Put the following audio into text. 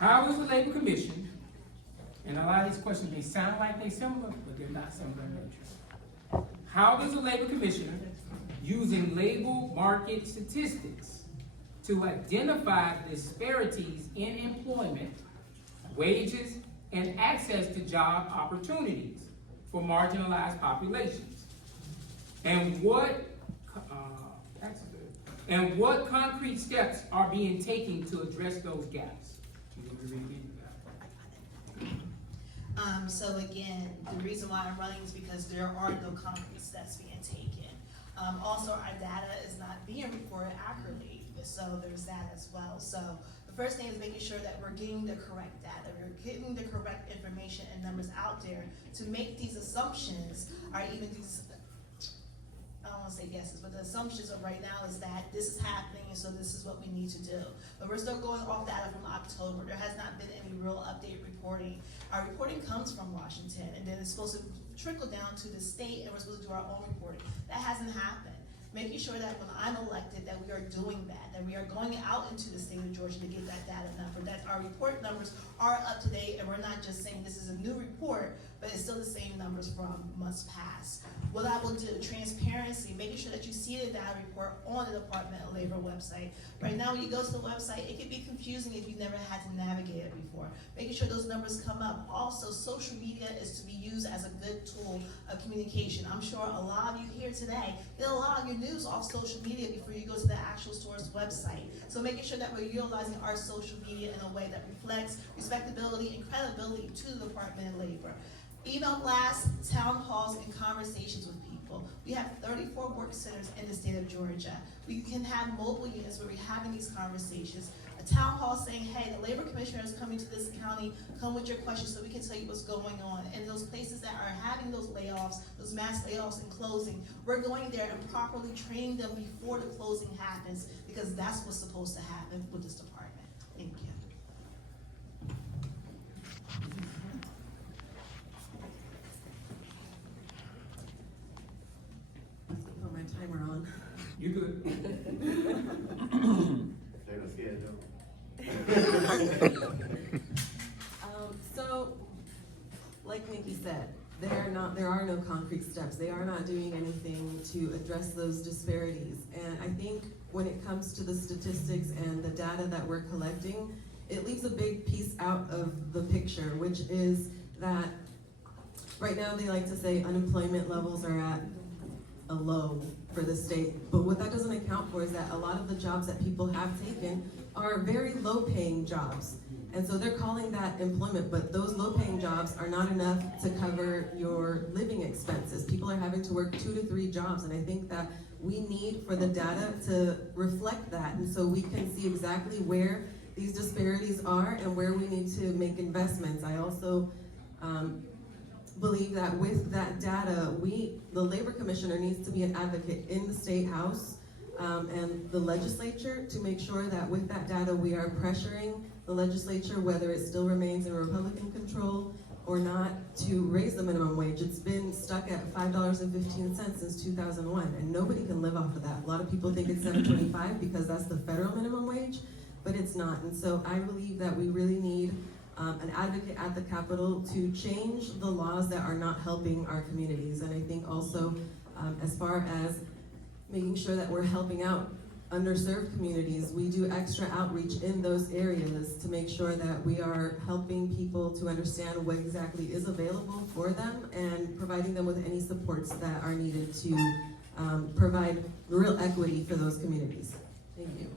How is the Labor Commission, and a lot of these questions may sound like they're similar, but they're not similar in nature. How does the Labor Commissioner, using labor market statistics, to identify disparities in employment, wages, and access to job opportunities for marginalized populations? And what concrete steps are being taken to address those gaps? So again, the reason why I'm running is because there are no concrete steps being taken. Also, our data is not being reported accurately, so there's that as well. So the first thing is making sure that we're getting the correct data, we're getting the correct information and numbers out there to make these assumptions, or even these, I don't want to say guesses, but the assumptions of right now is that this is happening, and so this is what we need to do. But we're still going off data from October. There has not been any real update reporting. Our reporting comes from Washington, and then it's supposed to trickle down to the state, and we're supposed to do our own reporting. That hasn't happened. Making sure that when I'm elected that we are doing that we are going out into the state of Georgia to get that data number, that our report numbers are up to date, and we're not just saying this is a new report, but it's still the same numbers from months past. What I will do, transparency, making sure that you see the data report on the Department of Labor website. Right now, when you go to the website, it can be confusing if you've never had to navigate it before. Making sure those numbers come up. Also, social media is to be used as a good tool of communication. I'm sure a lot of you here today get a lot of your news off social media before you go to the actual store's website. So making sure that we're utilizing our social media in a way that reflects respectability and credibility to the Department of Labor. Email blasts, town halls, and conversations with people. We have 34 work centers in the state of Georgia. We can have mobile units where we're having these conversations. A town hall saying, hey, the labor commissioner is coming to this county, come with your questions so we can tell you what's going on. And those places that are having those layoffs, those mass layoffs and closing, we're going there and properly training them before the closing happens, because that's what's supposed to happen with this department. Thank you. Put my timer on. You good? They're scared though. So, like Nikki said, there are no concrete steps. They are not doing anything to address those disparities. And I think when it comes to the statistics and the data that we're collecting, it leaves a big piece out of the picture, which is that right now they like to say unemployment levels are at a low for the state, but what that doesn't account for is that a lot of the jobs that people have taken are very low-paying jobs. And so they're calling that employment, but those low-paying jobs are not enough to cover your living expenses. People are having to work 2 to 3 jobs, and I think that we need for the data to reflect that, and so we can see exactly where these disparities are and where we need to make investments. I also believe that with that data, the labor commissioner needs to be an advocate in the state house and the legislature to make sure that with that data we are pressuring the legislature, whether it still remains in Republican control or not, to raise the minimum wage. It's been stuck at $5.15 since 2001, and nobody can live off of that. A lot of people think it's $7.25 because that's the federal minimum wage, but it's not. And so I believe that we really need an advocate at the Capitol to change the laws that are not helping our communities. And I think also as far as making sure that we're helping out underserved communities, we do extra outreach in those areas to make sure that we are helping people to understand what exactly is available for them and providing them with any supports that are needed to provide real equity for those communities. Thank you.